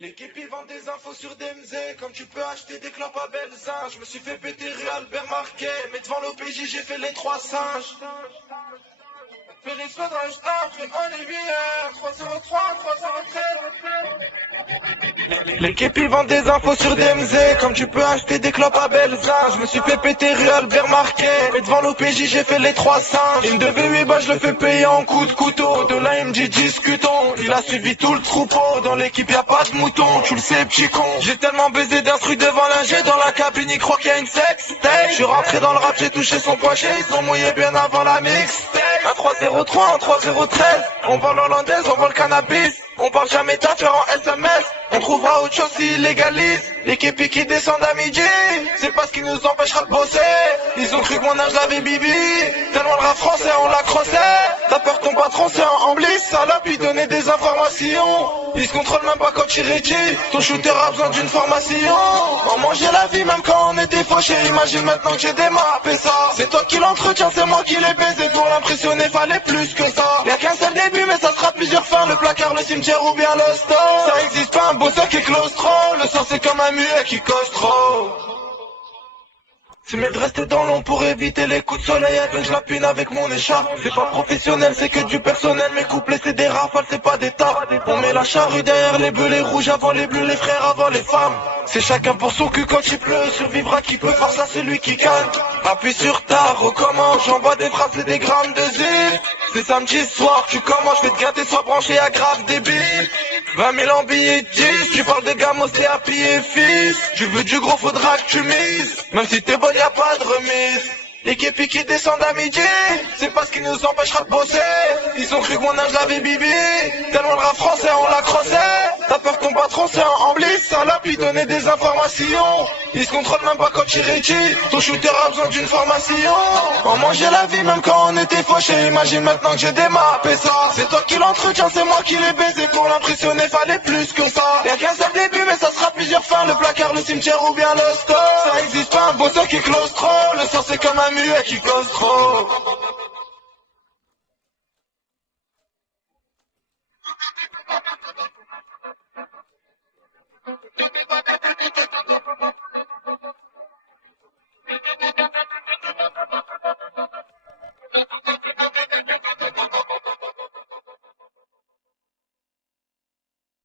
L'équipe ils vendent des infos sur DMZ, comme tu peux acheter des clopes à Belzin. Je me suis fait péter rue Albert Marquet, mais devant l'OPJ j'ai fait les trois singes. Fais les soins dans le staff, fais pas les billets, 303, 313. L'équipe ils vendent des infos sur DMZ, comme tu peux acheter des clopes à Belzin. Je me suis fait péter rue Albert Marquet, mais devant l'OPJ j'ai fait les trois singes. Il me devait 8 balles, je le fais payer en coups de couteau. De là il me dit discutons, il a suivi tout le troupeau. Dans l'équipe y a pas de mouton, tu le sais petit con. J'ai tellement baisé d'instru devant l'ingé, dans la cabine il croit qu'il y a une sextape. Je suis rentré dans le rap, j'ai touché son poignet, ils sont mouillés bien avant la mixtape. Un 303, un 3013, on vend l'hollandaise, on vend le cannabis. On parle jamais d'affaires en SMS, on trouvera autre chose s'ils légalisent. L'équipe qui descend à midi, c'est pas ce qui nous empêchera de bosser. Ils ont cru que mon âge l'avait bibi, tellement le rap français on l'a crossé. T'as peur que ton patron c'est un amblis, salope lui donner des informations. Il se contrôle même pas quand il rédige, ton shooter a besoin d'une formation. On mangeait la vie même quand on était fauché, imagine maintenant que j'ai des maps et ça. C'est toi qui l'entretiens, c'est moi qui l'ai baisé, pour l'impressionner fallait plus que ça. Y'a qu'un seul début mais ça sera plusieurs fins, le placard, le cimetière ou bien le store. Ça existe pas un bosseur qui est claustro, le sens c'est comme un muet qui cause trop. C'est mieux de rester dans l'ombre pour éviter les coups de soleil, avec je la pine avec mon écharpe. C'est pas professionnel, c'est que du personnel, mes couplets c'est des rafales, c'est pas des tas. On met la charrue derrière les bleus, les rouges avant les bleus, les frères avant les femmes. C'est chacun pour son cul quand il pleut, survivra qui peut, faire ça c'est lui qui gagne. Appuie sur ta, recommence, j'envoie des phrases et des grammes de zip. C'est samedi soir, tu commences, je vais te gâter, sois branché à grave débile. 20 000 en billets de 10, tu parles de gamos, c'est à pied fils. Tu veux du gros, faudra que tu mises, même si t'es bon, y'a pas de remise. L'équipe qui descend à midi, c'est pas ce qui nous empêchera de bosser. Ils ont cru que mon âge l'avait bibi, tellement le rap français on l'a crossé. T'as peur que ton patron c'est un amblis, salope lui donner des informations. Il se contrôle même pas quand il rédige, ton shooter a besoin d'une formation. On mangeait la vie même quand on était fauché, imagine maintenant que j'ai des maps et ça. C'est toi qui l'entretiens, c'est moi qui l'ai baisé, pour l'impressionner fallait plus que ça. Y'a qu'un seul début mais ça sera plusieurs fins, le placard, le cimetière ou bien le store. Ça existe pas un bosseur qui est claustro, le sens c'est comme un muet qui cause trop.